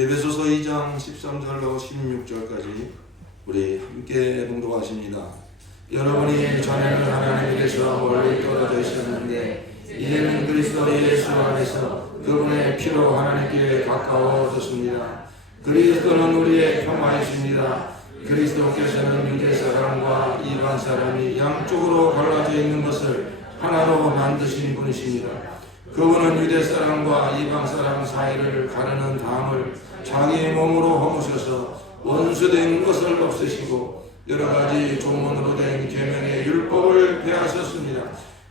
에베소서 2장 13절로 16절까지 우리 함께 봉독하십니다. 여러분이 전에는 하나님께서 멀리 떨어져 있었는데 이제는 그리스도 예수 안에서 그분의 피로 하나님께 가까워졌습니다. 그리스도는 우리의 평화이십니다. 그리스도께서는 유대 사람과 이방 사람이 양쪽으로 갈라져 있는 것을 하나로 만드신 분이십니다. 그분은 유대 사람과 이방 사람 사이를 가르는 담을 자기 몸으로 허무셔서 원수된 것을 없애시고 여러 가지 조문으로 된 계명의 율법을 폐하셨습니다.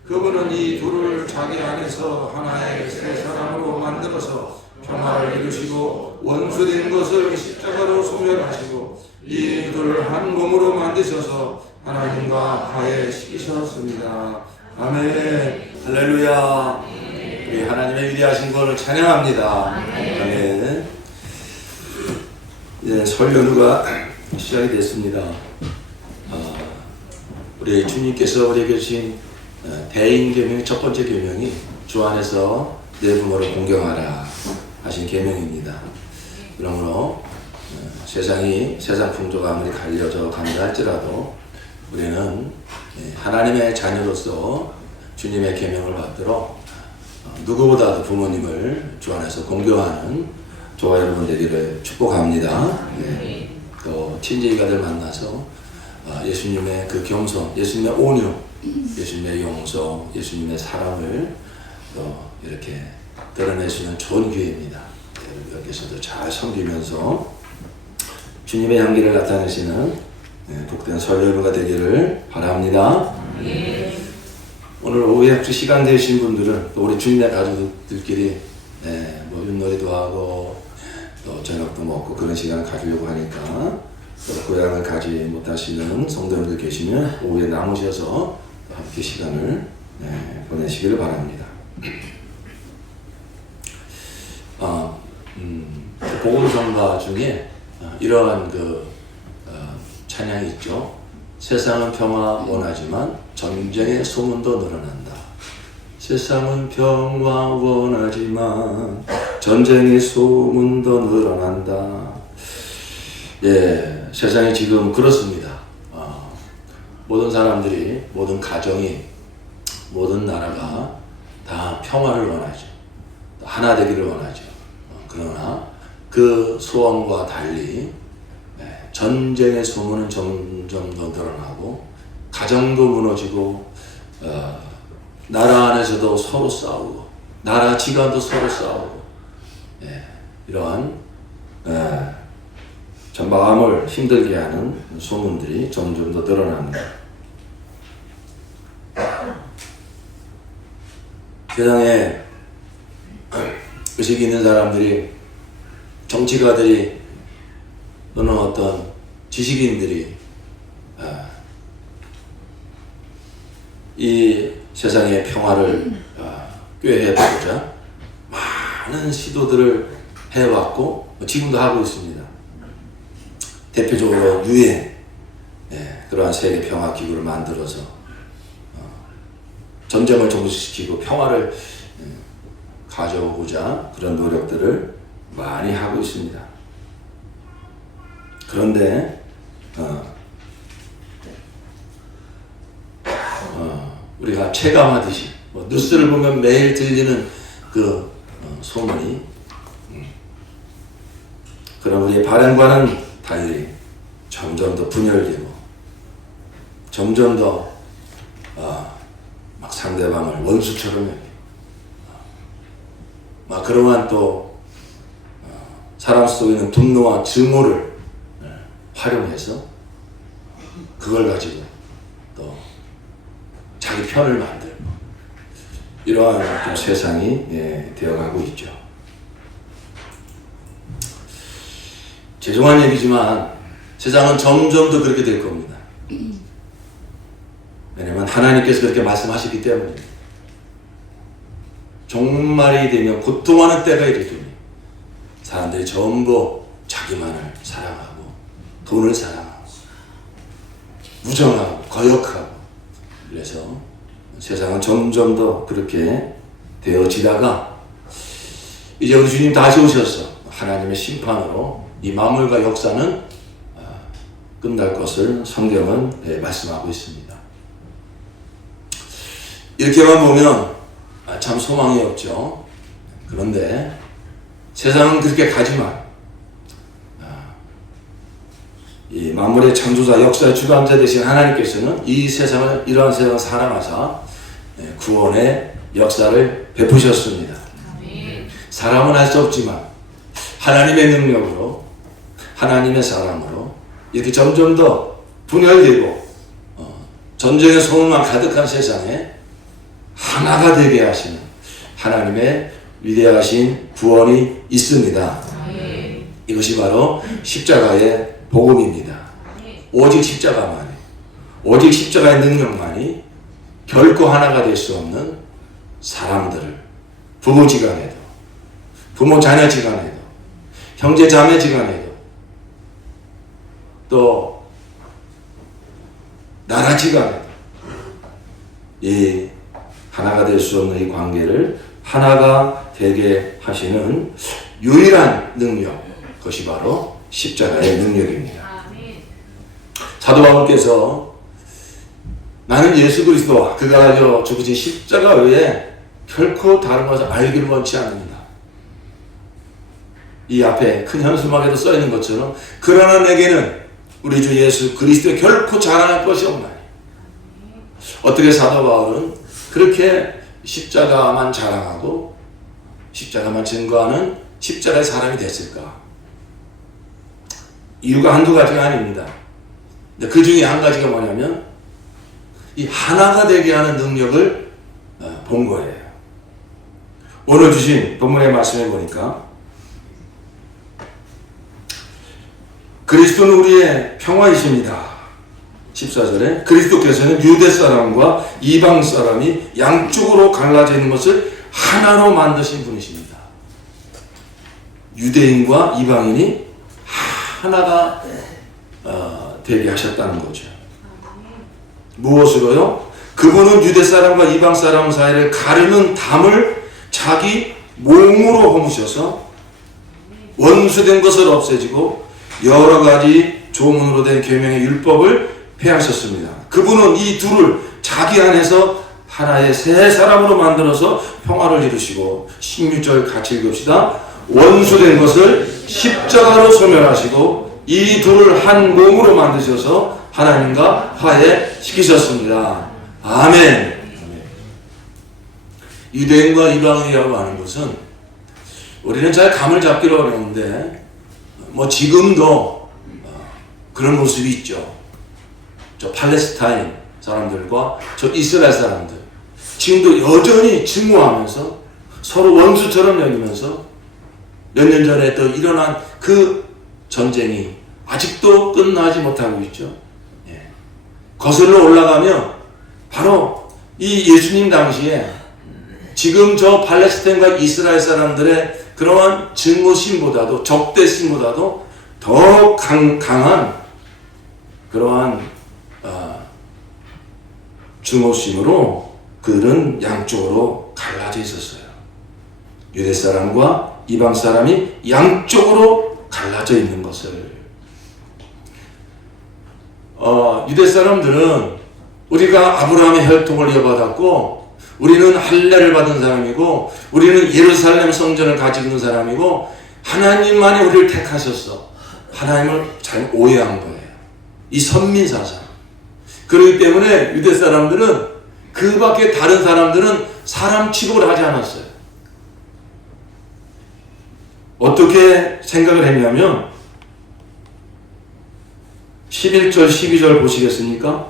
그분은 이 둘을 자기 안에서 하나의 새 사람으로 만들어서 평화를 이루시고 원수된 것을 십자가로 소멸하시고 이 둘을 한 몸으로 만드셔서 하나님과 화해시키셨습니다. 아멘. 할렐루야. 우리 하나님의 위대하신 것을 찬양합니다. 아멘. 이제 설 연휴가 시작이 됐습니다. 우리 주님께서 우리에게 주신 대인 계명의 첫 번째 계명이 주 안에서 내 부모를 공경하라 하신 계명입니다. 그러므로 세상 풍조가 아무리 갈려져 간다 할지라도 우리는 하나님의 자녀로서 주님의 계명을 받들어 누구보다도 부모님을 주 안에서 공경하는 저와 여러분 되기를 축복합니다. 또 친지가들 만나서 예수님의 그 겸손, 예수님의 온유, 예수님의 용서, 예수님의 사랑을 또 이렇게 드러낼 수 있는 좋은 기회입니다. 여기서도 잘 섬기면서 주님의 향기를 나타내시는 복된 설 연휴가 되기를 바랍니다. 오늘 오후에 혹시 시간 되신 분들은 또 우리 주님의 가족들끼리 뭐 윷놀이도 하고 또 저녁도 먹고 그런 시간을 가지려고 하니까 또 고향을 가지 못하시는 성도님들 계시면 오후에 남으셔서 함께 시간을 보내시기를 바랍니다. 복음성가 중에 이러한 찬양이 있죠. 세상은 평화 원하지만 전쟁의 소문도 늘어난다. 세상은 평화 원하지만 전쟁의 소문도 늘어난다. 세상이 지금 그렇습니다. 모든 사람들이, 모든 가정이, 모든 나라가 다 평화를 원하죠. 하나 되기를 원하죠. 그러나 그 소원과 달리 전쟁의 소문은 점점 더 늘어나고 가정도 무너지고 나라 안에서도 서로 싸우고 나라 지간도 서로 싸우고 이러한 전 마음을 힘들게 하는 소문들이 점점 더 늘어납니다. 세상에 의식이 있는 사람들이, 정치가들이 또는 어떤 지식인들이 이 세상의 평화를 꾀해보고자 많은 시도들을 해왔고 지금도 하고 있습니다. 대표적으로 유엔, 그러한 세계 평화 기구를 만들어서 전쟁을 종식시키고 평화를 가져오고자 그런 노력들을 많이 하고 있습니다. 그런데 우리가 체감하듯이 뉴스를 보면 매일 들리는 그 소문이 그런 우리의 바람과는 달리 점점 더 분열되고 점점 더 막 상대방을 원수처럼 여기고 막 그러한 또 사람 속에 있는 분노와 증오를 활용해서 그걸 가지고 또 자기 편을 만들고 이러한 좀 세상이 되어가고 있죠. 죄송한 얘기지만 세상은 점점 더 그렇게 될 겁니다. 왜냐하면 하나님께서 그렇게 말씀하시기 때문입니다. 종말이 되면 고통하는 때가 이르리니 사람들이 전부 자기만을 사랑하고 돈을 사랑하고 무정하고 거역하고 그래서 세상은 점점 더 그렇게 되어지다가 이제 우리 주님 다시 오셔서 하나님의 심판으로 이 만물과 역사는 끝날 것을 성경은 말씀하고 있습니다. 이렇게만 보면 참 소망이 없죠. 그런데 세상은 그렇게 가지만 이 만물의 창조자, 역사의 주관자 되신 하나님께서는 이 세상을, 이러한 세상을 사랑하사 구원의 역사를 베푸셨습니다. 사람은 할 수 없지만 하나님의 능력으로, 하나님의 사랑으로 이렇게 점점 더 분열되고 전쟁의 소음만 가득한 세상에 하나가 되게 하시는 하나님의 위대하신 구원이 있습니다. 이것이 바로 십자가의 복음입니다. 오직 십자가만이, 오직 십자가의 능력만이 결코 하나가 될 수 없는 사람들을, 부부지간에도, 부모 자녀지간에도, 형제 자매지간에도, 또 나라지간에도 이 하나가 될 수 없는 이 관계를 하나가 되게 하시는 유일한 능력, 그것이 바로 십자가의 능력입니다. 사도 바울께서 나는 예수 그리스도와 그가 죽으신 십자가 외에 결코 다른 것을 알기를 원치 않는다. 이 앞에 큰 현수막에도 써 있는 것처럼 그러나 내게는 우리 주 예수 그리스도에 결코 자랑할 것이 없나니. 어떻게 사도 바울은 그렇게 십자가만 자랑하고 십자가만 증거하는 십자가의 사람이 됐을까? 이유가 한두 가지가 아닙니다. 근데 그 중에 한 가지가 뭐냐면 이 하나가 되게 하는 능력을 본 거예요. 오늘 주신 본문의 말씀에 보니까 그리스도는 우리의 평화이십니다. 14절에 그리스도께서는 유대 사람과 이방 사람이 양쪽으로 갈라져 있는 것을 하나로 만드신 분이십니다. 유대인과 이방인이 하나가 되게 하셨다는 거죠. 무엇으로요? 그분은 유대 사람과 이방 사람 사이를 가르는 담을 자기 몸으로 허무셔서 원수된 것을 없애지고 여러 가지 조문으로 된 계명의 율법을 폐하셨습니다. 그분은 이 둘을 자기 안에서 하나의 새 사람으로 만들어서 평화를 이루시고 16절 같이 읽읍시다. 원수된 것을 십자가로 소멸하시고 이 둘을 한 몸으로 만드셔서 하나님과 화해시키셨습니다. 아멘. 유대인과 이방인이라고 하는 것은 우리는 잘 감을 잡기로 어려운데 지금도 그런 모습이 있죠. 저 팔레스타인 사람들과 저 이스라엘 사람들 지금도 여전히 증오하면서 서로 원수처럼 여기면서 몇 년 전에 또 일어난 그 전쟁이 아직도 끝나지 못하고 있죠. 거슬러 올라가면 바로 이 예수님 당시에 지금 저 팔레스타인과 이스라엘 사람들의 그러한 증오심보다도 적대심보다도 더 강한 그러한 증오심으로 그들은 양쪽으로 갈라져 있었어요. 유대 사람과 이방 사람이 양쪽으로 갈라져 있는 것을 유대 사람들은 우리가 아브라함의 혈통을 이어받았고 우리는 할례를 받은 사람이고 우리는 예루살렘 성전을 가지고 있는 사람이고 하나님만이 우리를 택하셨어. 하나님을 잘 오해한 거예요. 이 선민사상. 그렇기 때문에 유대 사람들은 그 밖에 다른 사람들은 사람 취급을 하지 않았어요. 어떻게 생각을 했냐면 11절 12절 보시겠습니까?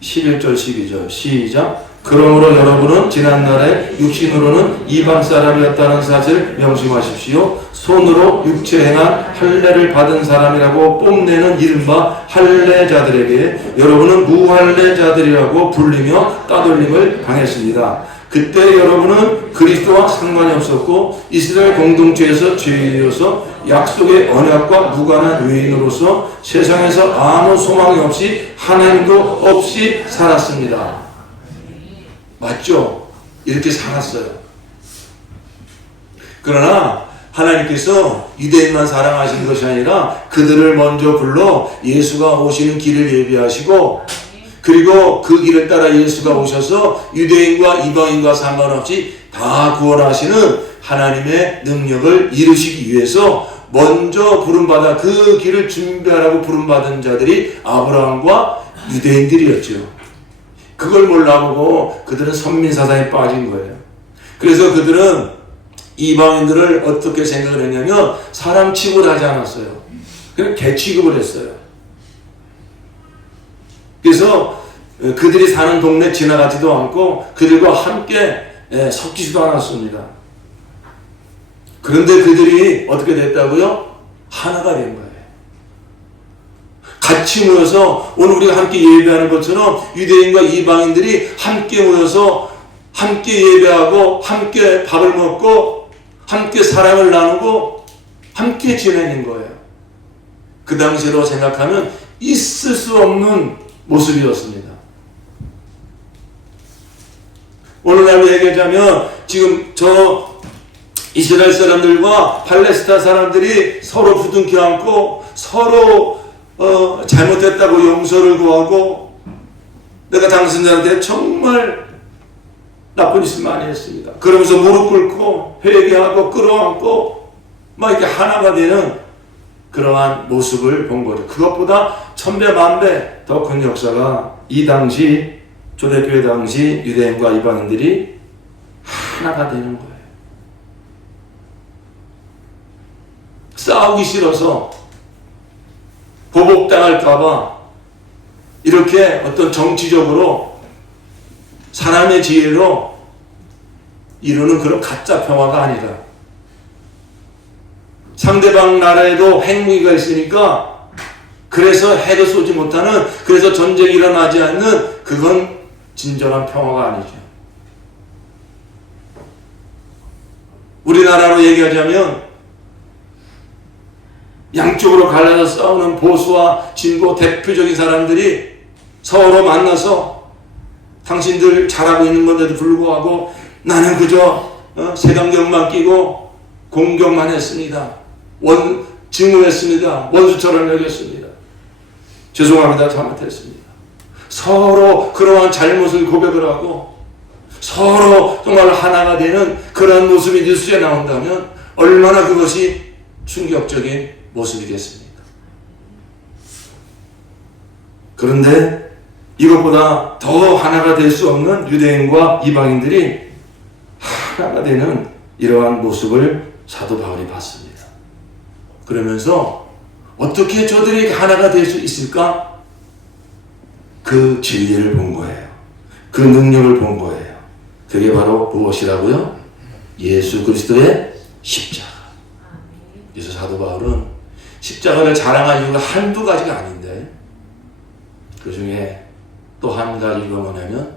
11절 12절 시작. 그러므로 여러분은 지난날에 육신으로는 이방 사람이었다는 사실을 명심하십시오. 손으로 육체 행한 할례를 받은 사람이라고 뽐내는 이른바 할례자들에게 여러분은 무할례자들이라고 불리며 따돌림을 당했습니다. 그때 여러분은 그리스도와 상관이 없었고 이스라엘 공동체에서 죄인이어서 약속의 언약과 무관한 외인으로서 세상에서 아무 소망이 없이 하나님도 없이 살았습니다. 맞죠? 이렇게 살았어요. 그러나 하나님께서 유대인만 사랑하신 것이 아니라 그들을 먼저 불러 예수가 오시는 길을 예비하시고, 그리고 그 길을 따라 예수가 오셔서 유대인과 이방인과 상관없이 다 구원하시는 하나님의 능력을 이루시기 위해서 먼저 부름받아 그 길을 준비하라고 부름받은 자들이 아브라함과 유대인들이었죠. 그걸 몰라보고 그들은 선민사상에 빠진 거예요. 그래서 그들은 이방인들을 어떻게 생각을 했냐면 사람 취급을 하지 않았어요. 그냥 개 취급을 했어요. 그래서 그들이 사는 동네 지나가지도 않고 그들과 함께 섞이지도 않았습니다. 그런데 그들이 어떻게 됐다고요? 하나가 된 거예요. 같이 모여서 오늘 우리가 함께 예배하는 것처럼 유대인과 이방인들이 함께 모여서 함께 예배하고 함께 밥을 먹고 함께 사랑을 나누고 함께 지내는 거예요. 그 당시로 생각하면 있을 수 없는 모습이었습니다. 오늘날 얘기하자면 지금 저 이스라엘 사람들과 팔레스타인 사람들이 서로 부둥켜 안고 서로 잘못했다고 용서를 구하고 내가 당신들한테 정말 나쁜 짓을 많이 했습니다. 그러면서 무릎 꿇고 회개하고 끌어안고 막 이렇게 하나가 되는 그러한 모습을 본 거죠. 그것보다 천배 만배 더 큰 역사가 이 당시 초대교회 당시 유대인과 이방인들이 하나가 되는 거예요. 싸우기 싫어서 보복당할까봐 이렇게 어떤 정치적으로 사람의 지혜로 이루는 그런 가짜 평화가 아니라 상대방 나라에도 핵무기가 있으니까 그래서 핵을 쏘지 못하는, 그래서 전쟁이 일어나지 않는, 그건 진정한 평화가 아니죠. 우리나라로 얘기하자면 양쪽으로 갈라서 싸우는 보수와 진보 대표적인 사람들이 서로 만나서 당신들 잘하고 있는 건데도 불구하고 나는 그저 색안경만 끼고 공격만 했습니다. 증오했습니다. 원수처럼 여겼습니다. 죄송합니다. 잘못했습니다. 서로 그러한 잘못을 고백을 하고 서로 정말 하나가 되는 그런 모습이 뉴스에 나온다면 얼마나 그것이 충격적인 모습이겠습니까? 그런데 이것보다 더 하나가 될 수 없는 유대인과 이방인들이 하나가 되는 이러한 모습을 사도 바울이 봤습니다. 그러면서 어떻게 저들이 하나가 될 수 있을까? 그 진리를 본 거예요. 그 능력을 본 거예요. 그게 바로 무엇이라고요? 예수 그리스도의 십자가. 그래서 사도 바울은 십자가를 자랑한 이유가 한두 가지가 아닌데 그 중에 또 한 가지가 뭐냐면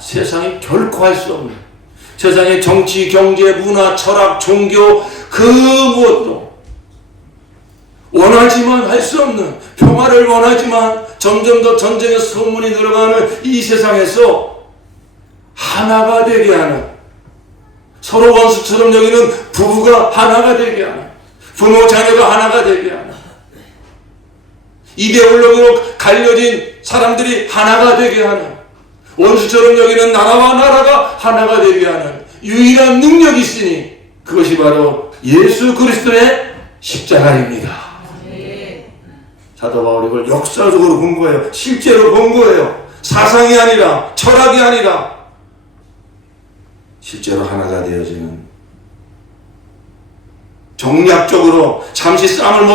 세상에 결코 할 수 없는, 세상의 정치, 경제, 문화, 철학, 종교 그 무엇도 원하지만 할 수 없는, 평화를 원하지만 점점 더 전쟁의 소문이 들어가는 이 세상에서 하나가 되게 하는, 서로 원수처럼 여기는 부부가 하나가 되게 하는, 부모 자녀가 하나가 되게 하는, 이데올로기로 갈려진 사람들이 하나가 되게 하는, 원수처럼 여기는 나라와 나라가 하나가 되게 하는 유일한 능력이 있으니 그것이 바로 예수 그리스도의 십자가입니다. 사도 바울이 이걸 역사적으로 본 거예요. 실제로 본 거예요. 사상이 아니라, 철학이 아니라 실제로 하나가 되어지는, 정략적으로 잠시 싸움을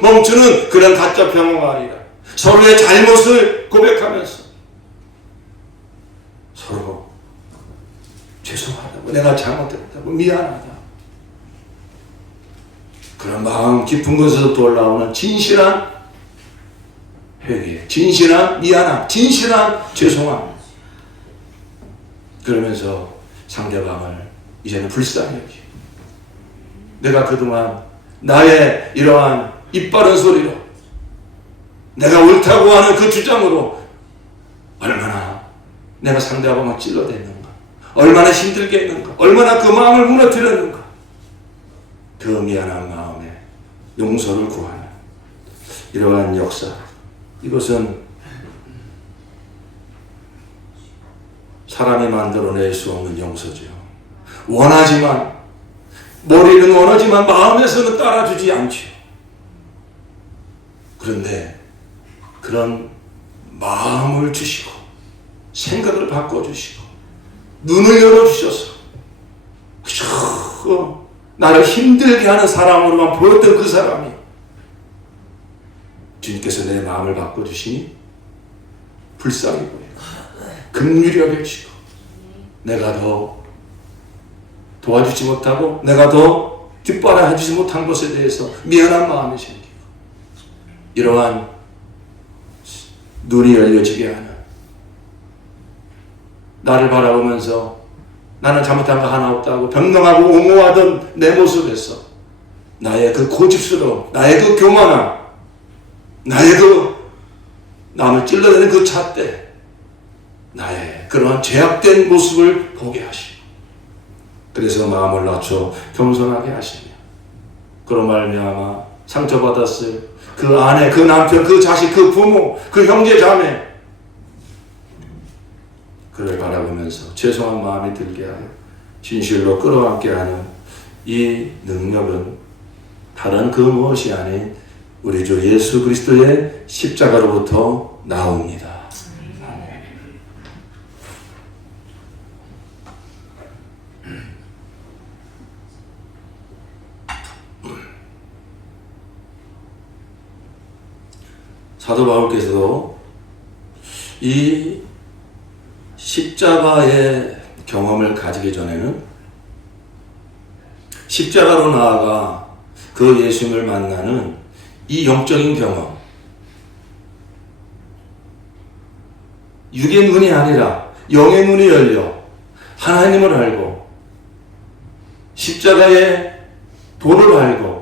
멈추는 그런 가짜 평화가 아니라 서로의 잘못을 고백하면서 서로 죄송하다고, 내가 잘못했다고, 미안하다, 그런 마음 깊은 곳에서 올라오는 진실한 회개, 진실한 미안함, 진실한 죄송함. 그러면서 상대방을 이제는 불쌍히 여기고, 내가 그동안 나의 이러한 입바른 소리로, 내가 옳다고 하는 그 주장으로 얼마나 내가 상대방을 찔러댔는가, 얼마나 힘들게 했는가, 얼마나 그 마음을 무너뜨렸는가. 그 미안한 마음에 용서를 구하는 이러한 역사, 이것은 사람이 만들어낼 수 없는 용서죠. 원하지만, 머리는 원하지만 마음에서는 따라주지 않죠. 그런데 그런 마음을 주시고 생각을 바꿔주시고 눈을 열어주셔서 나를 힘들게 하는 사람으로만 보였던 그 사람이 주님께서 내 마음을 바꿔주시니 불쌍히 보이고 긍휼히 여겨주시고 내가 더 도와주지 못하고 내가 더 뒷바라 해주지 못한 것에 대해서 미안한 마음이 생기고 이러한 눈이 열려지게 하는, 나를 바라보면서 나는 잘못한 거 하나 없다고 변명하고 옹호하던 내 모습에서 나의 그 고집스러움, 나의 그 교만함, 나의 그 남을 찔러대는 그 잣대, 나의 그러한 죄악된 모습을 보게 하시고 그래서 마음을 낮춰 겸손하게 하시며 그런 말미암아 상처받았을 그 아내, 그 남편, 그 자식, 그 부모, 그 형제 자매 그를 바라보면서 죄송한 마음이 들게 하여 진실로 끌어안게 하는 이 능력은 다른 그 무엇이 아닌 우리 주 예수 그리스도의 십자가로부터 나옵니다. 사도 바울께서도 이 십자가의 경험을 가지기 전에는 십자가로 나아가 그 예수님을 만나는 이 영적인 경험, 육의 눈이 아니라 영의 눈이 열려 하나님을 알고 십자가의 도를 알고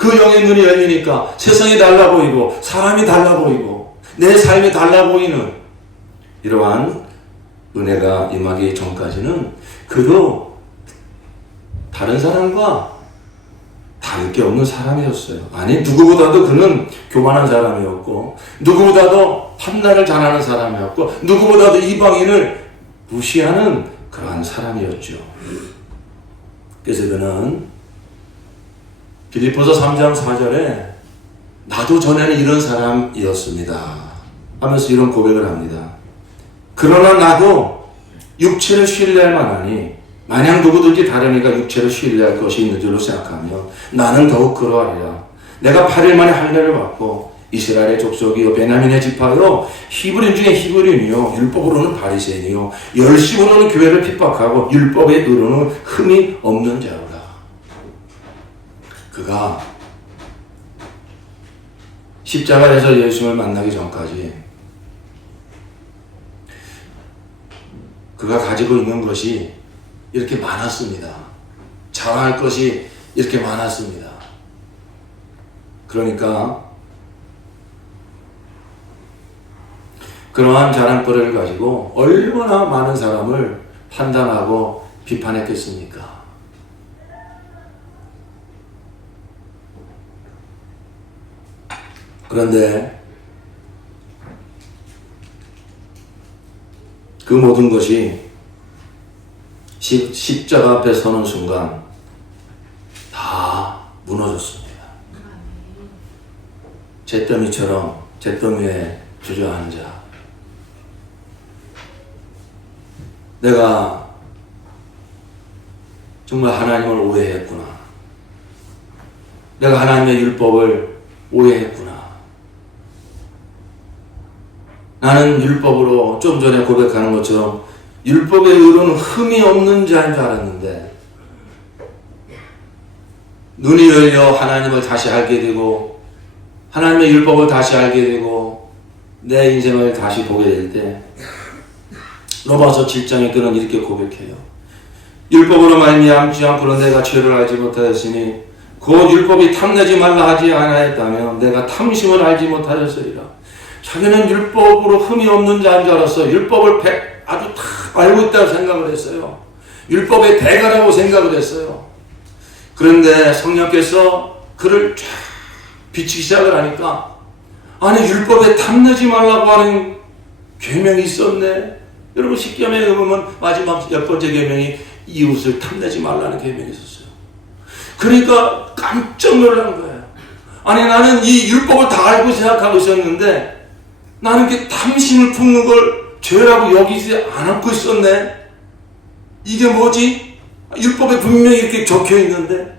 그 영의 눈이 열리니까 세상이 달라 보이고 사람이 달라 보이고 내 삶이 달라 보이는 이러한 은혜가 임하기 전까지는 그도 다른 사람과 다를 게 없는 사람이었어요. 아니, 누구보다도 그는 교만한 사람이었고 누구보다도 판단을 잘하는 사람이었고 누구보다도 이방인을 무시하는 그러한 사람이었죠. 그래서 그는 빌립보서 3장 4절에 나도 전에는 이런 사람이었습니다 하면서 이런 고백을 합니다. 그러나 나도 육체를 신뢰할 만하니 마냥 누구든지 다른 이가 육체를 신뢰할 것이 있는 줄로 생각하며 나는 더욱 그러하리라. 내가 8일 만에 할례를 받고 이스라엘의 족속이요 베냐민의 지파요 히브리인 중에 히브리인이요 율법으로는 바리새인이요 열심으로는 교회를 핍박하고 율법의 의로는 흠이 없는 자로라. 그가 십자가에서 예수님을 만나기 전까지 그가 가지고 있는 것이 이렇게 많았습니다. 자랑할 것이 이렇게 많았습니다. 그러니까 그러한 자랑거리를 가지고 얼마나 많은 사람을 판단하고 비판했겠습니까? 그런데 그 모든 것이 십자가 앞에 서는 순간 다 무너졌습니다. 잿더미처럼 잿더미에 주저앉아 내가 정말 하나님을 오해했구나. 내가 하나님의 율법을 오해했구나. 나는 율법으로 좀 전에 고백하는 것처럼 율법의 의로는 흠이 없는 자인 줄 알았는데 눈이 열려 하나님을 다시 알게 되고 하나님의 율법을 다시 알게 되고 내 인생을 다시 보게 될 때 로마서 7장에 그는 이렇게 고백해요. 율법으로 말미암지 않고는 내가 죄를 알지 못하였으니 곧 율법이 탐내지 말라 하지 아니하였다면 내가 탐심을 알지 못하였으리라. 자기는 율법으로 흠이 없는 자인 줄 알았어. 율법을 아주 다 알고 있다고 생각을 했어요. 율법의 대가라고 생각을 했어요. 그런데 성령께서 그를 쫙 비치기 시작을 하니까, 아니 율법에 탐내지 말라고 하는 계명이 있었네. 여러분 십계명에 보면 마지막 10번째 계명이 이웃을 탐내지 말라는 계명이 있었어요. 그러니까 깜짝 놀란 거예요. 아니 나는 이 율법을 다 알고 생각하고 있었는데 나는 그 탐심을 품는 걸 죄라고 여기지 않고 있었네. 이게 뭐지? 율법에 분명히 이렇게 적혀 있는데.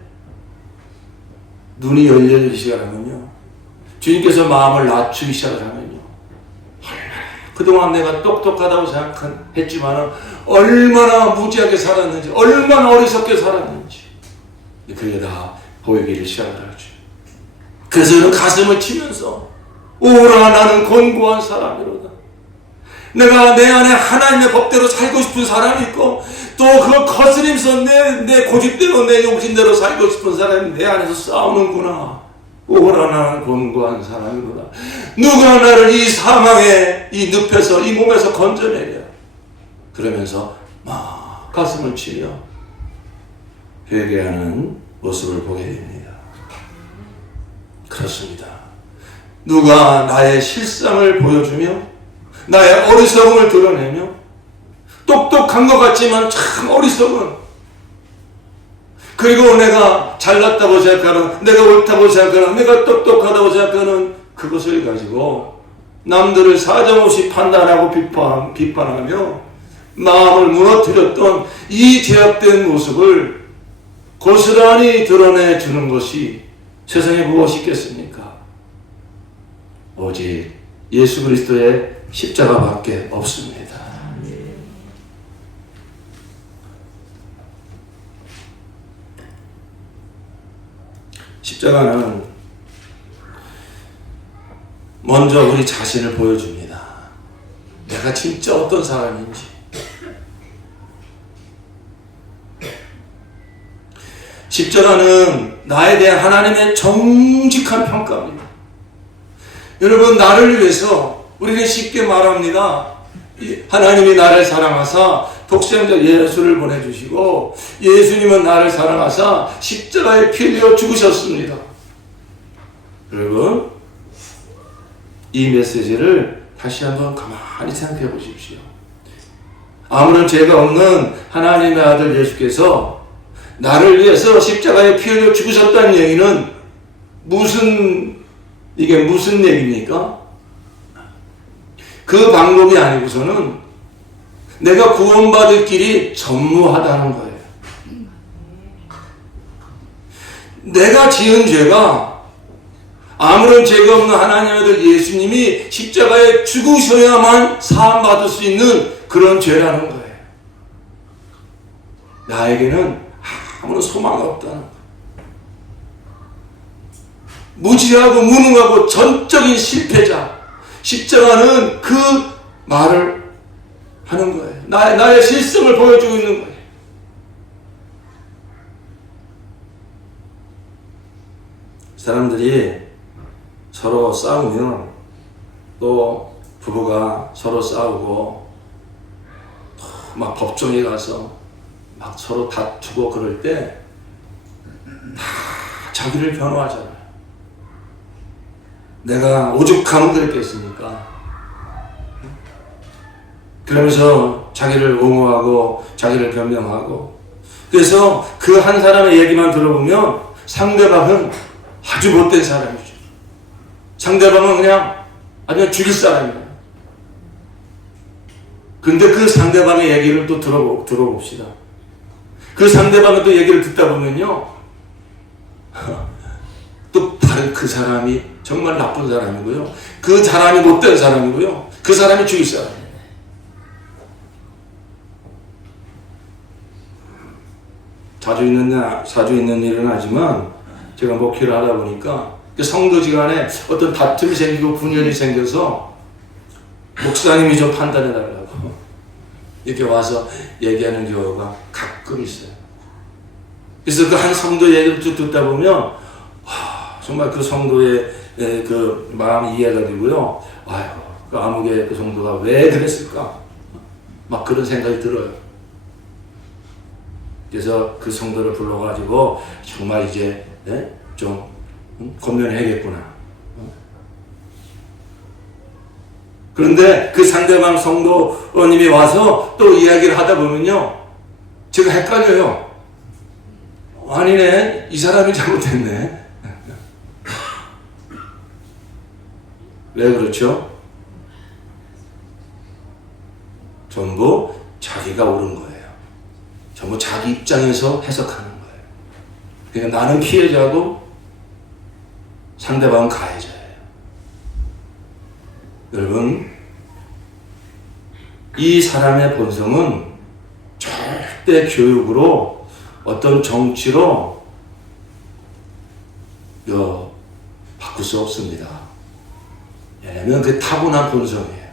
눈이 열려지기 시작하면요, 주님께서 마음을 낮추기 시작을 하면요, 그동안 내가 똑똑하다고 생각했지만 얼마나 무지하게 살았는지, 얼마나 어리석게 살았는지 그게 다 보이기를 시작을 하죠. 그래서 저는 가슴을 치면서 오라 나는 곤고한 사람이로다. 내가 내 안에 하나님의 법대로 살고 싶은 사람이 있고 또 그걸 거스리면서 내 고집대로 내 욕심대로 살고 싶은 사람이 내 안에서 싸우는구나. 오라 나는 곤고한 사람이로다. 누가 나를 이 사망의 이 늪에서 이 몸에서 건져내랴. 그러면서 막 가슴을 치며 회개하는 모습을 보게 됩니다. 그렇습니다. 누가 나의 실상을 보여주며 나의 어리석음을 드러내며 똑똑한 것 같지만 참 어리석은, 그리고 내가 잘났다고 생각하는, 내가 옳다고 생각하는, 내가 똑똑하다고 생각하는 그것을 가지고 남들을 사정없이 판단하고 비판하며 마음을 무너뜨렸던 이 죄악된 모습을 고스란히 드러내주는 것이 세상에 무엇이 있겠습니까? 오직 예수 그리스도의 십자가밖에 없습니다. 십자가는 먼저 우리 자신을 보여줍니다. 내가 진짜 어떤 사람인지. 십자가는 나에 대한 하나님의 정직한 평가입니다. 여러분, 나를 위해서 우리는 쉽게 말합니다. 하나님이 나를 사랑하사 독생자 예수를 보내주시고 예수님은 나를 사랑하사 십자가에 피 흘려 죽으셨습니다. 여러분, 이 메시지를 다시 한번 가만히 생각해 보십시오. 아무런 죄가 없는 하나님의 아들 예수께서 나를 위해서 십자가에 피 흘려 죽으셨다는 얘기는 이게 무슨 얘기입니까? 그 방법이 아니고서는 내가 구원받을 길이 전무하다는 거예요. 내가 지은 죄가 아무런 죄가 없는 하나님의 아들 예수님이 십자가에 죽으셔야만 사함받을 수 있는 그런 죄라는 거예요. 나에게는 아무런 소망이 없다는 거예요. 무지하고 무능하고 전적인 실패자, 십자가는 그 말을 하는 거예요. 나의 실성을 보여주고 있는 거예요. 사람들이 서로 싸우면, 또 부부가 서로 싸우고 막 법정에 가서 막 서로 다투고 그럴 때 다 자기를 변호하잖아요. 내가 오죽하면 그랬겠습니까? 그러면서 자기를 옹호하고 자기를 변명하고, 그래서 그 한 사람의 얘기만 들어보면 상대방은 아주 못된 사람이죠. 상대방은 그냥 아주 죽일 사람이에요. 근데 그 상대방의 얘기를 또 들어봅시다. 그 상대방의 또 얘기를 듣다 보면요, 또 다른 그 사람이 정말 나쁜 사람이고요, 그 사람이 못된 사람이고요, 그 사람이 죽일 사람이에요. 자주 있는 일은 아니지만 제가 목회를 하다 보니까 성도지간에 어떤 다툼이 생기고 분열이 생겨서 목사님이 좀 판단해 달라고 이렇게 와서 얘기하는 경우가 가끔 있어요. 그래서 그 한 성도 얘기를 쭉 듣다 보면 정말 그 성도의 그 마음이 이해가 되고요. 아유, 그 아무개 그 성도가 왜 그랬을까? 막 그런 생각이 들어요. 그래서 그 성도를 불러가지고 정말 이제 좀 권면해야겠구나. 그런데 그 상대방 성도님이 와서 또 이야기를 하다 보면요, 제가 헷갈려요. 아니네, 이 사람이 잘못했네. 왜 그렇죠? 전부 자기가 옳은 거예요. 전부 자기 입장에서 해석하는 거예요. 그러니까 나는 피해자고 상대방은 가해자예요. 여러분, 이 사람의 본성은 절대 교육으로 어떤 정치로 바꿀 수 없습니다. 왜냐하면 그 타고난 본성이에요.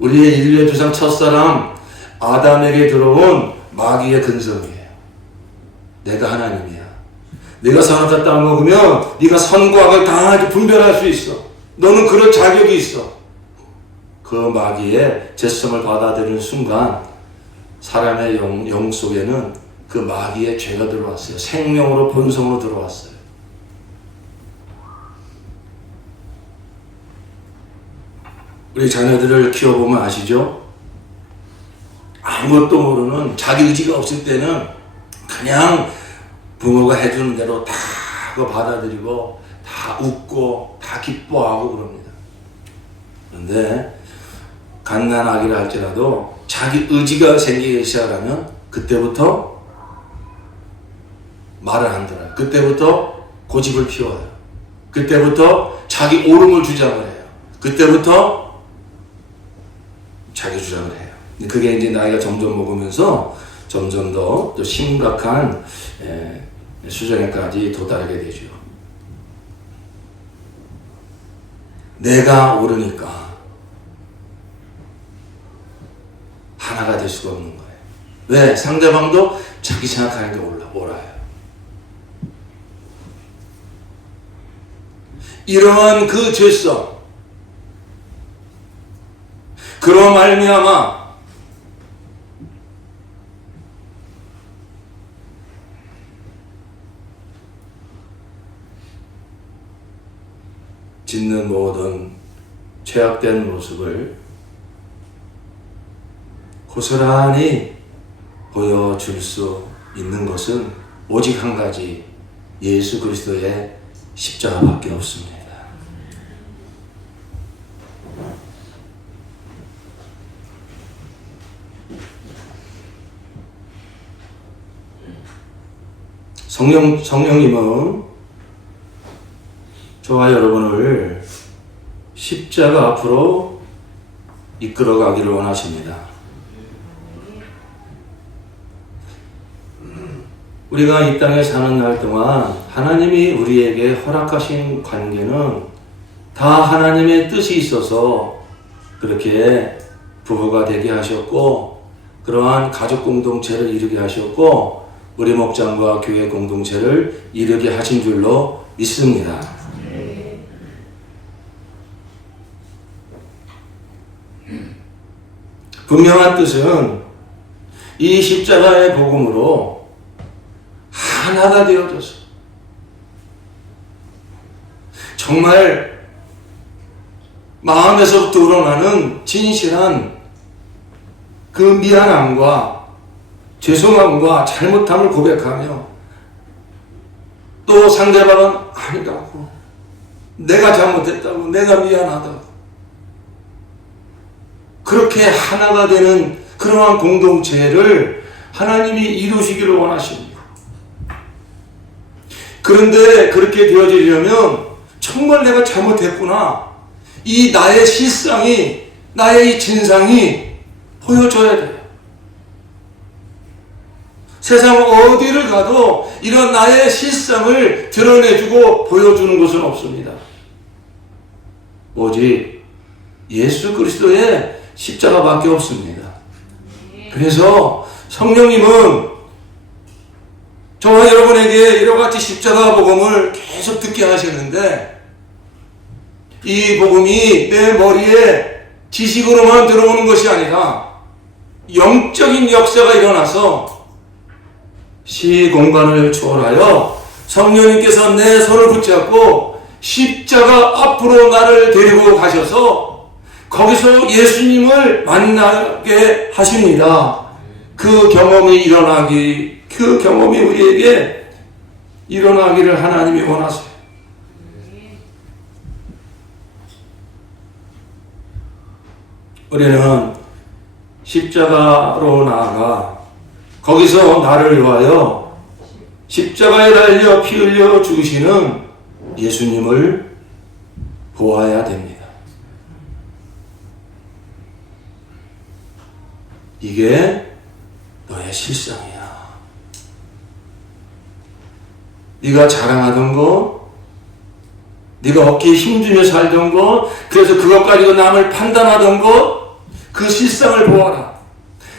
우리의 인류의 조상 첫사람 아담에게 들어온 마귀의 근성이에요. 내가 하나님이야. 내가 선악과 땅을 먹으면 네가 선과 악을 당하게 분별할 수 있어. 너는 그럴 자격이 있어. 그 마귀의 제성을 받아들이는 순간 사람의 영 속에는 그 마귀의 죄가 들어왔어요. 생명으로 본성으로 들어왔어요. 우리 자녀들을 키워보면 아시죠? 아무것도 모르는 자기 의지가 없을 때는 그냥 부모가 해주는 대로 다 그거 받아들이고 다 웃고 다 기뻐하고 그럽니다. 그런데 갓난아기를 할지라도 자기 의지가 생기기 시작하면 그때부터 말을 안 들어요. 그때부터 고집을 피워요. 그때부터 자기 옳음을 주장을 해요. 그때부터 자기 주장을 해요. 그게 이제 나이가 점점 먹으면서 점점 더 심각한 수준에까지 도달하게 되죠. 내가 옳으니까 하나가 될 수가 없는 거예요. 왜? 상대방도 자기 생각하는 게 옳아요. 이러한 그 죄성, 그로 말미암아 짓는 모든 죄악된 모습을 고스란히 보여줄 수 있는 것은 오직 한 가지, 예수 그리스도의 십자가밖에 없습니다. 성령님은 저와 여러분을 십자가 앞으로 이끌어가기를 원하십니다. 우리가 이 땅에 사는 날 동안 하나님이 우리에게 허락하신 관계는 다 하나님의 뜻이 있어서 그렇게 부부가 되게 하셨고, 그러한 가족 공동체를 이루게 하셨고, 우리 목장과 교회 공동체를 이루게 하신 줄로 믿습니다. 분명한 뜻은 이 십자가의 복음으로 하나가 되어져서 정말 마음에서부터 우러나는 진실한 그 미안함과 죄송함과 잘못함을 고백하며 또 상대방은 아니라고, 내가 잘못했다고, 내가 미안하다고, 그렇게 하나가 되는 그러한 공동체를 하나님이 이루시기를 원하십니다. 그런데 그렇게 되어지려면 정말 내가 잘못했구나, 이 나의 실상이, 나의 이 진상이 보여져야 돼요. 세상 어디를 가도 이런 나의 실상을 드러내주고 보여주는 것은 없습니다. 오직 예수 그리스도의 십자가밖에 없습니다. 그래서 성령님은 저와 여러분에게 이러같이 십자가 복음을 계속 듣게 하시는데, 이 복음이 내 머리에 지식으로만 들어오는 것이 아니라 영적인 역사가 일어나서 시공간을 초월하여 성령님께서 내 손을 붙잡고 십자가 앞으로 나를 데리고 가셔서 거기서 예수님을 만나게 하십니다. 그 경험이 우리에게 일어나기를 하나님이 원하세요. 우리는 십자가로 나아가 거기서 나를 위하여 십자가에 달려 피 흘려 죽으시는 예수님을 보아야 됩니다. 이게 너의 실상이야. 네가 자랑하던 거, 네가 어깨에 힘주며 살던 거, 그래서 그것 가지고 남을 판단하던 거, 그 실상을 보아라.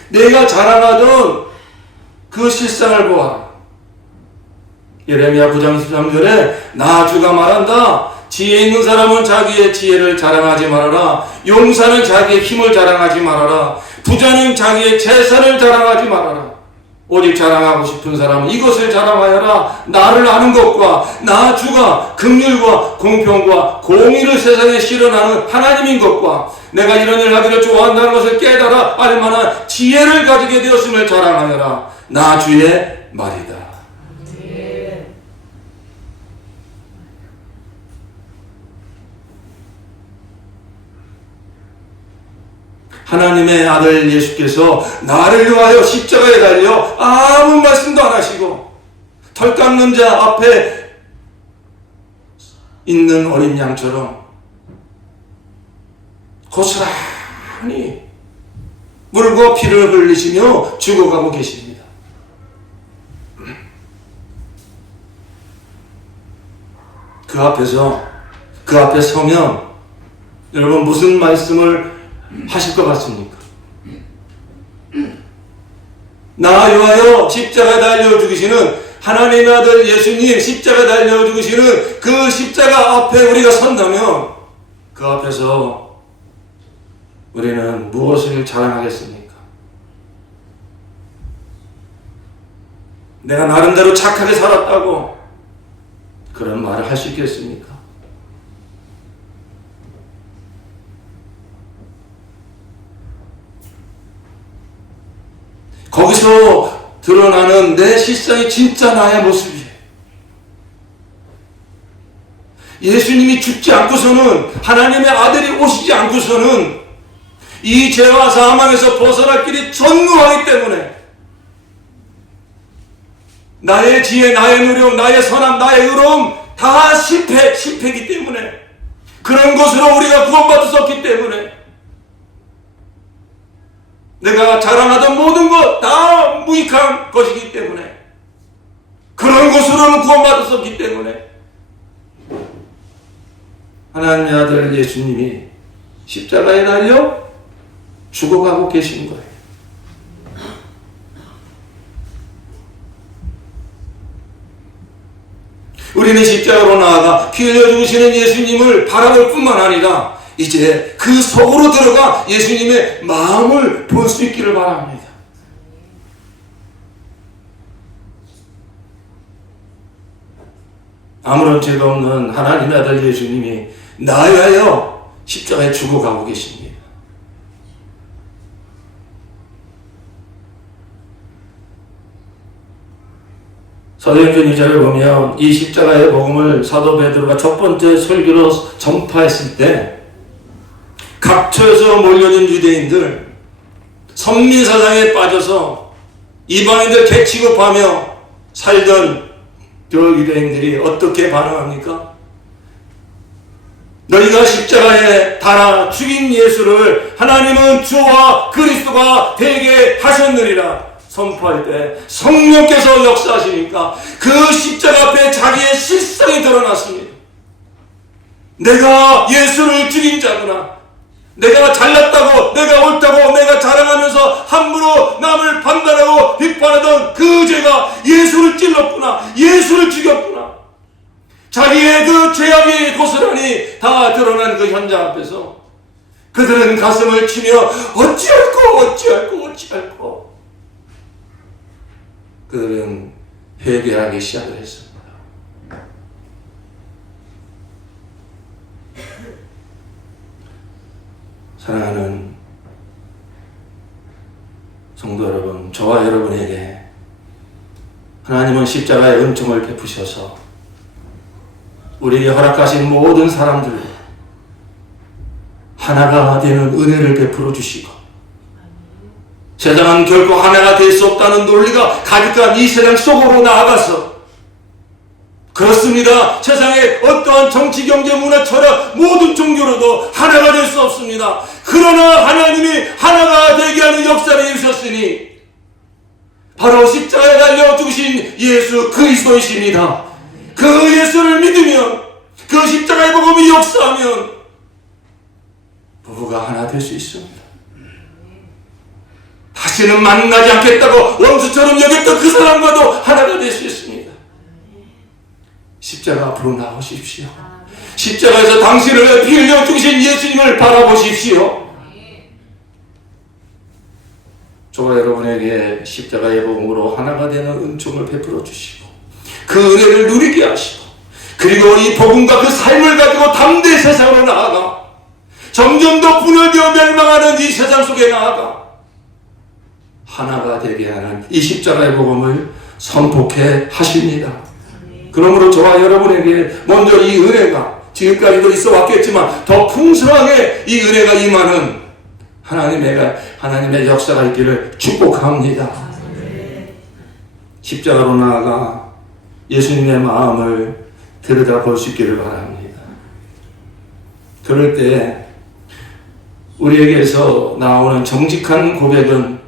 내가 자랑하던 그 실상을 보아라. 예레미야 9장 23절에 나 주가 말한다. 지혜 있는 사람은 자기의 지혜를 자랑하지 말아라. 용사는 자기의 힘을 자랑하지 말아라. 부자는 자기의 재산을 자랑하지 말아라. 오직 자랑하고 싶은 사람은 이것을 자랑하여라. 나를 아는 것과 나 주가 긍휼과 공평과 공의를 세상에 실현하는 하나님인 것과 내가 이런 일을 하기를 좋아한다는 것을 깨달아 알만한 지혜를 가지게 되었음을 자랑하여라. 나 주의 말이다. 하나님의 아들 예수께서 나를 위하여 십자가에 달려 아무 말씀도 안 하시고 털 깎는 자 앞에 있는 어린 양처럼 고스란히 물과 피를 흘리시며 죽어가고 계십니다. 그 앞에 서면 여러분 무슨 말씀을 하실 것 같습니까? 나 위하여 십자가에 달려 죽으시는 하나님의 아들 예수님 십자가에 달려 죽으시는 그 십자가 앞에 우리가 선다면 그 앞에서 우리는 무엇을 자랑하겠습니까? 내가 나름대로 착하게 살았다고 그런 말을 할 수 있겠습니까? 거기서 드러나는 내 실상이 진짜 나의 모습이에요. 예수님이 죽지 않고서는, 하나님의 아들이 오시지 않고서는 이 죄와 사망에서 벗어날 길이 전무하기 때문에 나의 지혜, 나의 노력, 나의 선함, 나의 의로움 다 실패이기 때문에, 그런 것으로 우리가 구원받을 수 없기 때문에, 내가 자랑하던 모든 것 다 무익한 것이기 때문에, 그런 것으로는 구원받을 수 없기 때문에 하나님의 아들 예수님이 십자가에 달려 죽어가고 계신 거예요. 우리는 십자가로 나아가 피 흘려 죽으시는 예수님을 바라볼 뿐만 아니라 이제 그 속으로 들어가 예수님의 마음을 볼 수 있기를 바랍니다. 아무런 죄가 없는 하나님의 아들 예수님이 나 위하여 십자가에 죽어가고 계십니다. 사도행전 2절을 보면 이 십자가의 복음을 사도 베드로가 첫 번째 설교로 전파했을 때 각처에서 몰려든 유대인들, 선민사상에 빠져서 이방인들 개취급하며 살던 그 유대인들이 어떻게 반응합니까? 너희가 십자가에 달아 죽인 예수를 하나님은 주와 그리스도가 되게 하셨느니라 선포할 때 성령께서 역사하시니까 그 십자가 앞에 자기의 실상이 드러났습니다. 내가 예수를 죽인 자구나. 내가 잘났다고, 내가 옳다고, 내가 자랑하면서 함부로 남을 판단하고 비판하던 그 죄가 예수를 찔렀구나. 예수를 죽였구나. 자기의 그 죄악이 고스란히 다 드러난 그 현장 앞에서 그들은 가슴을 치며 어찌할꼬 끊지 않고 그들은 회개하기 시작을 했습니다. 사랑하는 성도 여러분, 저와 여러분에게 하나님은 십자가의 은총을 베푸셔서 우리에게 허락하신 모든 사람들 하나가 되는 은혜를 베풀어 주시고, 세상은 결코 하나가 될 수 없다는 논리가 가득한 이 세상 속으로 나아가서, 그렇습니다, 세상의 어떠한 정치, 경제, 문화, 철학 모든 종교로도 하나가 될 수 없습니다. 그러나 하나님이 하나가 되게 하는 역사를 이루셨으니 바로 십자가에 달려 죽으신 예수 그리스도이십니다. 그 예수를 믿으면, 그 십자가의 복음이 역사하면 부부가 하나 될 수 있습니다. 다시는 만나지 않겠다고 원수처럼 여겼던 그 사람과도 하나가 될 수 있습니다. 십자가 앞으로 나오십시오. 십자가에서 당신을 피 흘려 죽으신 예수님을 바라보십시오. 저와 여러분에게 십자가의 복음으로 하나가 되는 은총을 베풀어 주시고 그 은혜를 누리게 하시고, 그리고 이 복음과 그 삶을 가지고 담대히 세상으로 나아가 점점 더 분열되어 멸망하는 이 세상 속에 나아가 하나가 되게 하는 이 십자가의 복음을 선포해 하십니다. 그러므로 저와 여러분에게 먼저 이 은혜가 지금까지도 있어 왔겠지만 더 풍성하게 이 은혜가 임하는 하나님의 역사가 있기를 축복합니다. 십자가로 나아가 예수님의 마음을 들여다볼 수 있기를 바랍니다. 그럴 때 우리에게서 나오는 정직한 고백은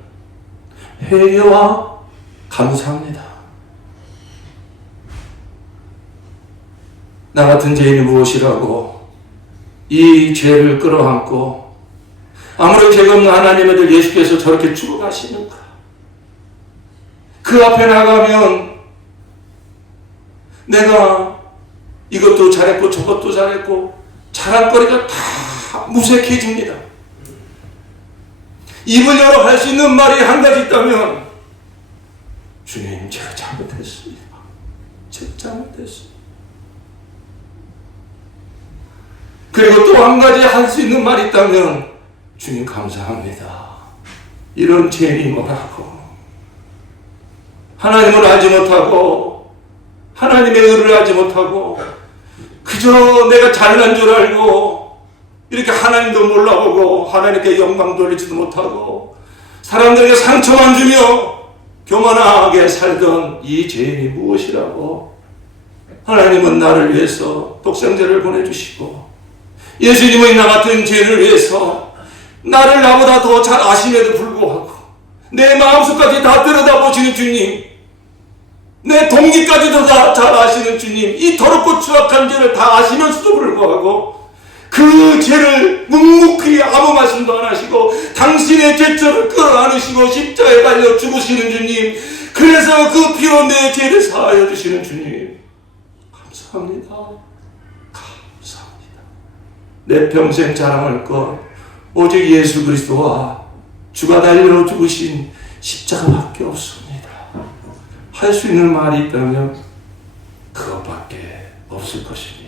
회개와 감사합니다. 나 같은 죄인이 무엇이라고 이 죄를 끌어안고 아무런 죄가 없는 하나님의 아들 예수께서 저렇게 죽어가시는가? 그 앞에 나가면 내가 이것도 잘했고 저것도 잘했고 자랑거리가 다 무색해집니다. 입을 열어 할 수 있는 말이 한 가지 있다면, 주님, 제가 잘못했습니다. 제가 잘못했습니다. 그리고 또 한 가지 할 수 있는 말이 있다면, 주님 감사합니다. 이런 죄인이 뭐라고 하나님을 알지 못하고 하나님의 의를 알지 못하고 그저 내가 잘난 줄 알고 이렇게 하나님도 몰라보고 하나님께 영광 돌리지도 못하고 사람들에게 상처만 주며 교만하게 살던 이 죄인이 무엇이라고 하나님은 나를 위해서 독생자를 보내주시고 예수님의 나 같은 죄를 위해서 나를 나보다 더 잘 아심에도 불구하고 내 마음속까지 다 들여다보시는 주님, 내 동기까지도 다 잘 아시는 주님, 이 더럽고 추악한 죄를 다 아시면서도 불구하고 그 죄를 묵묵히 아무 말씀도 안 하시고 당신의 죄처를 끌어안으시고 십자가에 달려 죽으시는 주님, 그래서 그 피로 내 죄를 사하여 주시는 주님, 감사합니다. 감사합니다. 내 평생 자랑할 것 오직 예수 그리스도와 주가 달려 죽으신 십자가밖에 없습니다. 할 수 있는 말이 있다면 그것밖에 없을 것입니다.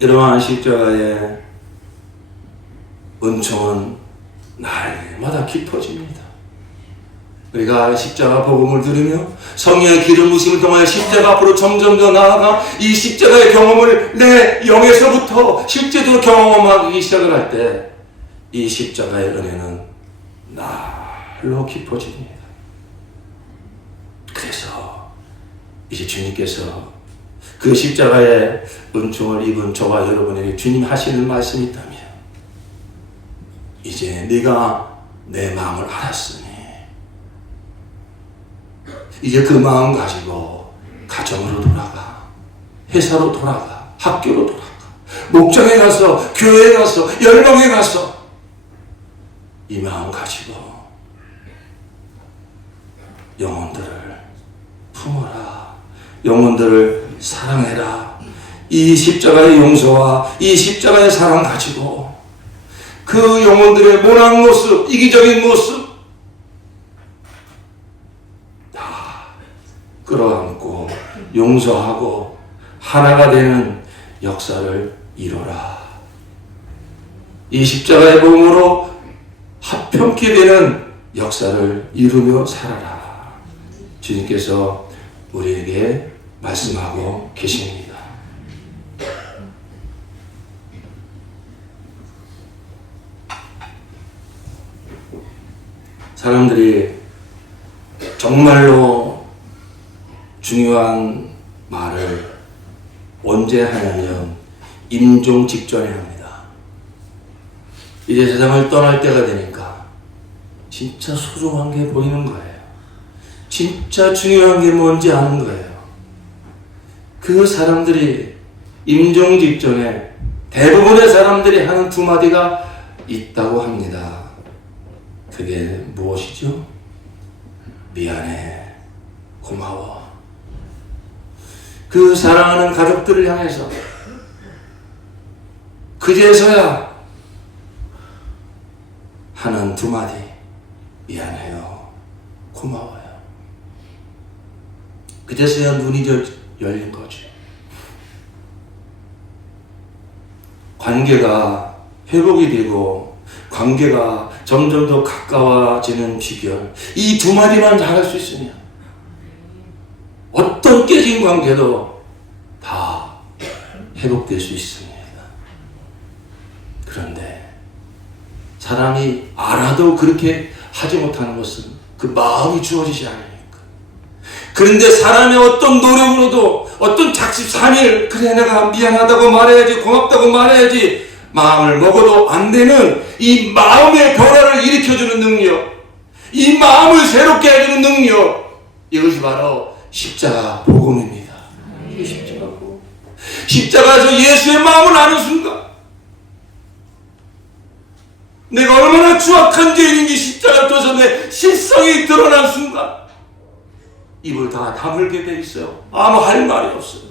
이러한 십자가의 은총은 날마다 깊어집니다. 우리가 십자가 복음을 들으며 성령의 기름 부으심을 통하여 십자가 앞으로 점점 더 나아가 이 십자가의 경험을 내 영에서부터 실제적으로 경험하기 시작을 할 때 이 십자가의 은혜는 날로 깊어집니다. 그래서 이제 주님께서 그 십자가의 은총을 입은 저와 여러분에게 주님 하시는 말씀이 있다면, 이제 네가 내 마음을 알았으니 이제 그 마음 가지고 가정으로 돌아가, 회사로 돌아가, 학교로 돌아가, 목장에 가서, 교회에 가서, 열방에 가서 이 마음 가지고 영혼들을 품어라, 영혼들을 사랑해라. 이 십자가의 용서와 이 십자가의 사랑 가지고 그 영혼들의 모난 모습, 이기적인 모습 다 끌어안고 용서하고 하나가 되는 역사를 이뤄라. 이 십자가의 복음으로 합평케 되는 역사를 이루며 살아라. 주님께서 우리에게 말씀하고 계십니다. 사람들이 정말로 중요한 말을 언제 하냐면 임종 직전에 합니다. 이제 세상을 떠날 때가 되니까 진짜 소중한 게 보이는 거예요. 진짜 중요한 게 뭔지 아는 거예요. 그 사람들이 임종 직전에 대부분의 사람들이 하는 두 마디가 있다고 합니다. 그게 무엇이죠? 미안해, 고마워. 그 사랑하는 가족들을 향해서 그제서야 하는 두 마디, 미안해요, 고마워요. 그제서야 눈이 열린 거죠. 관계가 회복이 되고 관계가 점점 더 가까워지는 비결, 이 두 마디만 잘할 수 있으면 어떤 깨진 관계도 다 회복될 수 있습니다. 그런데 사람이 알아도 그렇게 하지 못하는 것은 그 마음이 주어지지 않으니까. 그런데 사람의 어떤 노력으로도 어떤 작심삼일, 그래 내가 미안하다고 말해야지, 고맙다고 말해야지 마음을 먹어도 안 되는 이 마음의 변화를 일으켜주는 능력, 이 마음을 새롭게 해주는 능력, 이것이 바로 십자가 복음입니다. 이게 십자가 복음. 십자가에서 예수의 마음을 아는 순간, 내가 얼마나 추악한 죄인인지 십자가를 통해서 내 실성이 드러난 순간 입을 다 다물게 돼 있어요. 아무 할 말이 없어요.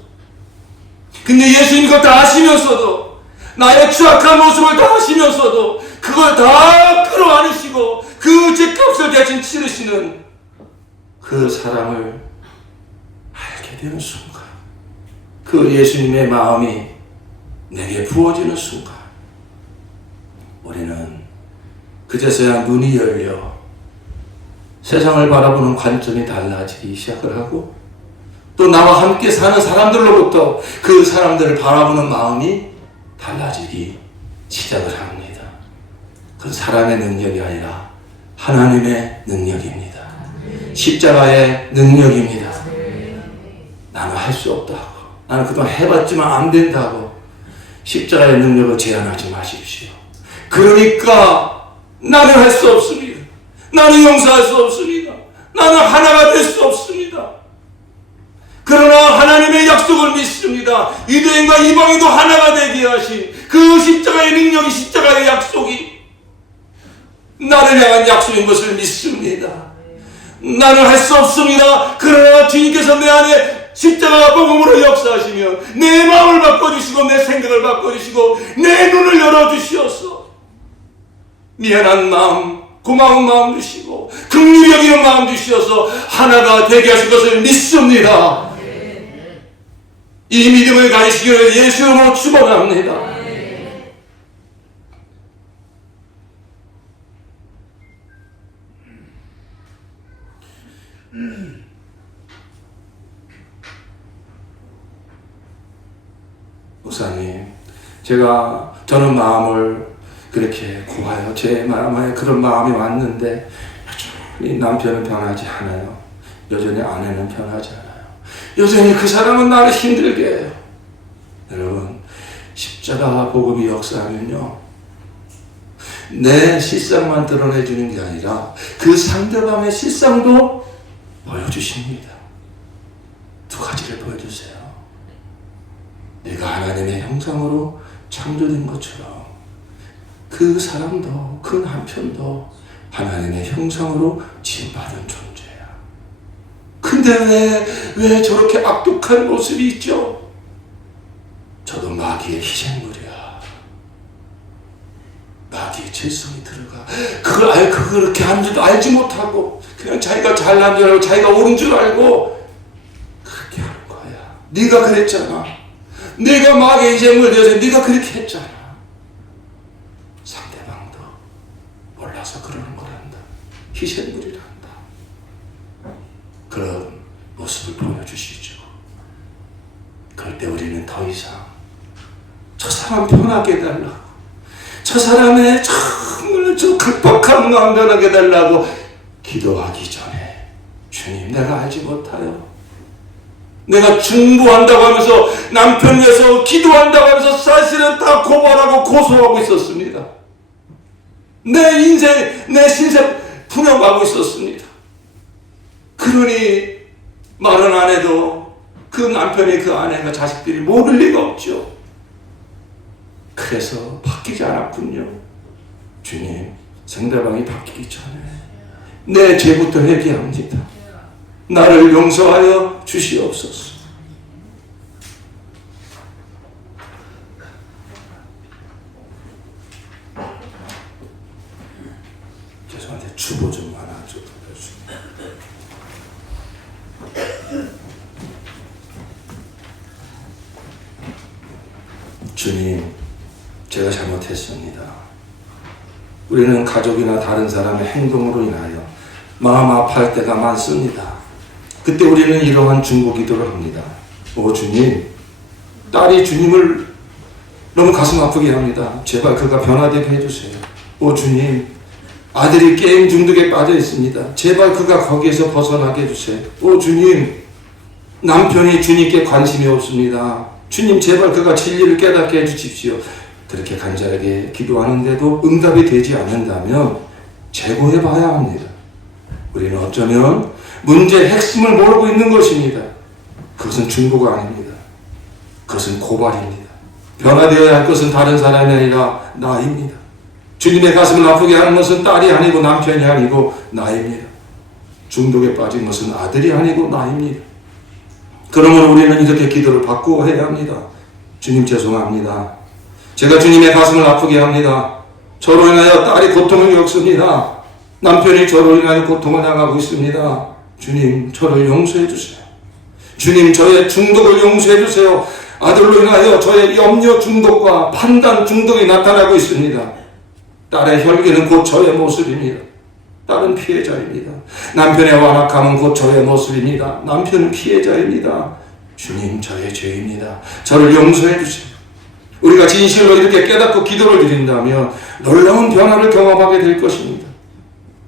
근데 예수님이 그걸 다 아시면서도, 나의 추악한 모습을 다 아시면서도 그걸 다 끌어안으시고 그 죄값을 대신 치르시는 그 사랑을 알게 되는 순간, 그 예수님의 마음이 내게 부어지는 순간, 우리는 그제서야 눈이 열려 세상을 바라보는 관점이 달라지기 시작을 하고, 또 나와 함께 사는 사람들로부터 그 사람들을 바라보는 마음이 달라지기 시작을 합니다. 그건 사람의 능력이 아니라 하나님의 능력입니다. 십자가의 능력입니다. 나는 할 수 없다고, 나는 그동안 해봤지만 안 된다고 십자가의 능력을 제한하지 마십시오. 그러니까 나는 할 수 없습니다. 나는 용서할 수 없습니다. 나는 하나가 될 수 없습니다. 그러나 하나님의 약속을 믿습니다. 유대인과 이방인도 하나가 되게 하신 그 십자가의 능력이, 십자가의 약속이 나를 향한 약속인 것을 믿습니다. 나는 할 수 없습니다. 그러나 주님께서 내 안에 십자가 복음으로 역사하시면 내 마음을 바꿔주시고 내 생각을 바꿔주시고 내 눈을 열어주시옵소서. 미안한 마음, 고마운 마음 주시고 긍휼히 여기는 마음 주시어서 하나가 되게 하실 것을 믿습니다. 이 믿음을 가지시기를 예수 이름으로 축원합니다. 목사님, 저는 마음을 그렇게 고와요. 제 마음에 그런 마음이 왔는데 여전히 남편은 변하지 않아요. 여전히 아내는 변하지 않아요. 여전히 그 사람은 나를 힘들게 해요. 여러분, 십자가 복음이 역사하면요, 내 실상만 드러내주는 게 아니라 그 상대방의 실상도 보여주십니다. 두 가지를 보여주세요. 내가 하나님의 형상으로 창조된 것처럼 그 사람도, 그 남편도 하나님의 형상으로 지음받은 존재야. 근데 왜 저렇게 악독한 모습이 있죠? 저도 마귀의 희생물이야. 마귀의 정체성이 들어가. 그걸 그렇게 한 줄도 알지 못하고 그냥 자기가 잘난 줄 알고 자기가 옳은 줄 알고 그렇게 하는 거야. 네가 그랬잖아. 네가 마귀의 이쟁을 내서 네가 그렇게 했잖아. 상대방도 몰라서 그러는 거란다. 희생물이란다. 그런 모습을 보여주시죠. 그럴 때 우리는 더 이상 저 사람 변하게 해달라고, 저 사람의 정말 저 급박한 마음 변하게 해달라고 기도하기 전에 주님, 내가 알지 못하여 내가 중보한다고 하면서 남편 위해서 기도한다고 하면서 사실은 다 고발하고 고소하고 있었습니다. 내 인생, 내 신세 분양하고 있었습니다. 그러니 말은 안 해도 그 남편이, 그 아내가, 자식들이 모를 리가 없죠. 그래서 바뀌지 않았군요. 주님, 상대방이 바뀌기 전에 내 죄부터 회개합니다. 나를 용서하여 주시옵소서. 죄송한데 주보 좀 하나 좀 돌려주세요. 주님, 제가 잘못했습니다. 우리는 가족이나 다른 사람의 행동으로 인하여 마음 아파할 때가 많습니다. 그때 우리는 이러한 중보기도를 합니다. 오 주님, 딸이 주님을 너무 가슴 아프게 합니다. 제발 그가 변화되게 해주세요. 오 주님, 아들이 게임 중독에 빠져 있습니다. 제발 그가 거기에서 벗어나게 해주세요. 오 주님, 남편이 주님께 관심이 없습니다. 주님, 제발 그가 진리를 깨닫게 해주십시오. 그렇게 간절하게 기도하는데도 응답이 되지 않는다면 재고해 봐야 합니다. 우리는 어쩌면 문제의 핵심을 모르고 있는 것입니다. 그것은 중보가 아닙니다. 그것은 고발입니다. 변화되어야 할 것은 다른 사람이 아니라 나입니다. 주님의 가슴을 아프게 하는 것은 딸이 아니고 남편이 아니고 나입니다. 중독에 빠진 것은 아들이 아니고 나입니다. 그러므로 우리는 이렇게 기도를 받고 해야 합니다. 주님, 죄송합니다. 제가 주님의 가슴을 아프게 합니다. 저로 인하여 딸이 고통을 겪습니다. 남편이 저로 인하여 고통을 당하고 있습니다. 주님, 저를 용서해 주세요. 주님, 저의 중독을 용서해 주세요. 아들로 인하여 저의 염려 중독과 판단 중독이 나타나고 있습니다. 딸의 혈기는 곧 저의 모습입니다. 딸은 피해자입니다. 남편의 완악함은 곧 저의 모습입니다. 남편은 피해자입니다. 주님, 저의 죄입니다. 저를 용서해 주세요. 우리가 진실로 이렇게 깨닫고 기도를 드린다면 놀라운 변화를 경험하게 될 것입니다.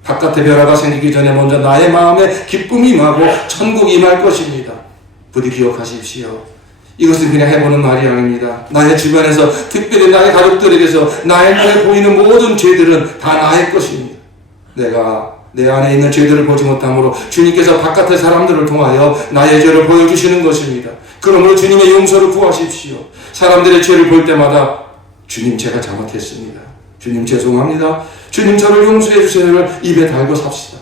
바깥의 변화가 생기기 전에 먼저 나의 마음에 기쁨이 임하고 천국이 임할 것입니다. 부디 기억하십시오. 이것은 그냥 해보는 말이 아닙니다. 나의 주변에서, 특별히 나의 가족들에게서 나의 눈에 보이는 모든 죄들은 다 나의 것입니다. 내가 내 안에 있는 죄들을 보지 못하므로 주님께서 바깥의 사람들을 통하여 나의 죄를 보여주시는 것입니다. 그러므로 주님의 용서를 구하십시오. 사람들의 죄를 볼 때마다 주님, 제가 잘못했습니다. 주님, 죄송합니다. 주님, 저를 용서해 주세요를 입에 달고 삽시다.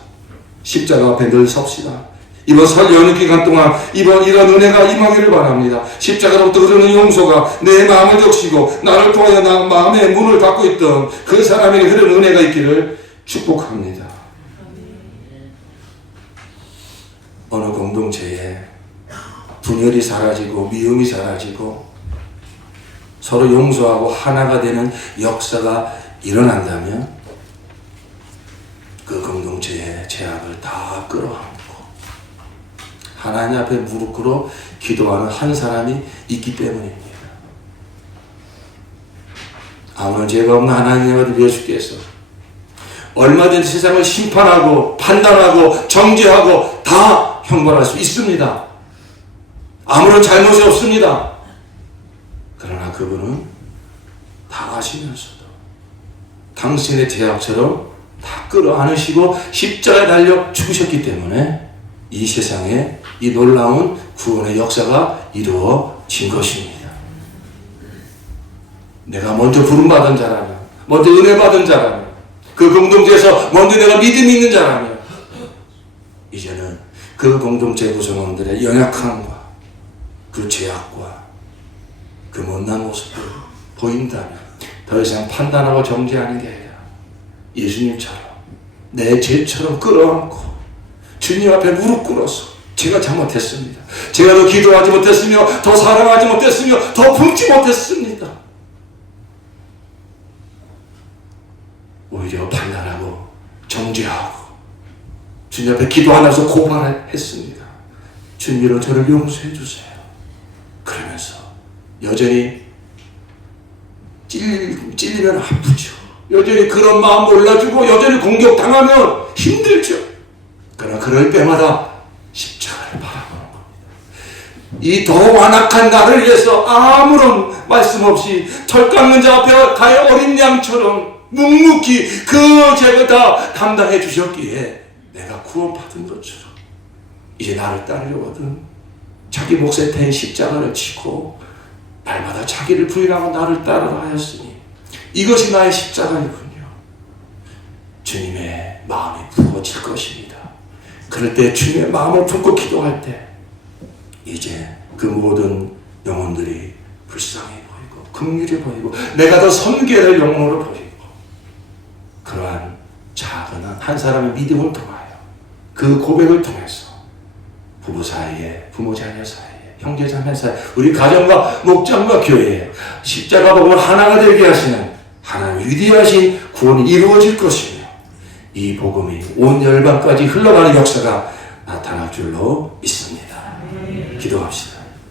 십자가 앞에 늘 섭시다. 이번 설 연휴 기간 동안 이런 은혜가 임하기를 바랍니다. 십자가로부터 흐르는 용서가 내 마음을 적시고 나를 통하여 나 마음의 문을 닫고 있던 그 사람에게 흐르는 은혜가 있기를 축복합니다. 어느 공동체에 분열이 사라지고 미움이 사라지고 서로 용서하고 하나가 되는 역사가 일어난다면 그 공동체의 죄악을 다 끌어안고 하나님 앞에 무릎 꿇어 기도하는 한 사람이 있기 때문입니다. 아무런 죄가 없는 하나님의 아들 예수께서 얼마든지 세상을 심판하고 판단하고 정죄하고 다 형벌할 수 있습니다. 아무런 잘못이 없습니다. 그러나 그분은 다 아시면서도 당신의 죄악처럼 다 끌어안으시고 십자가에 달려 죽으셨기 때문에 이 세상에 이 놀라운 구원의 역사가 이루어진 것입니다. 내가 먼저 부름받은 자라면, 먼저 은혜 받은 자라면, 그 공동체에서 먼저 내가 믿음이 있는 자라면 이제는 그 공동체 구성원들의 연약함과 그 죄악과 그 못난 모습을 보인다면 더 이상 판단하고 정죄하는 게 아니라 예수님처럼 내 죄처럼 끌어안고 주님 앞에 무릎 꿇어서 제가 잘못했습니다. 제가 더 기도하지 못했으며 더 사랑하지 못했으며 더 품지 못했습니다. 오히려 판단하고 정죄하고 주님 앞에 기도하면서 고발했습니다. 주님으로 저를 용서해 주세요. 그러면서 여전히 찔리면 아프죠. 여전히 그런 마음 몰라주고 여전히 공격당하면 힘들죠. 그러나 그럴 때마다 십자가를 바라보는 겁니다. 이 더 완악한 나를 위해서 아무런 말씀 없이 털 깎는 자 앞에 가해 어린 양처럼 묵묵히 그 죄를 다 담당해 주셨기에 내가 구원받은 것처럼 이제 나를 따르려거든 자기 몫에 대한 십자가를 지고 날마다 자기를 부인하고 나를 따르라 하였으니 이것이 나의 십자가이군요. 주님의 마음이 부어질 것입니다. 그럴 때 주님의 마음을 품고 기도할 때 이제 그 모든 영혼들이 불쌍해 보이고 긍휼해 보이고 내가 더 섬겨야 될 영혼으로 보이고 그러한 작은 한 사람의 믿음을 통하여 그 고백을 통해서 부부 사이에 부모 자녀 사이에 형제 자매 사이에 우리 가정과 목장과 교회에 십자가 복음을 하나가 되게 하시는 하나님 위대하신 구원이 이루어질 것이며 이 복음이 온 열방까지 흘러가는 역사가 나타날 줄로 믿습니다. 기도합시다.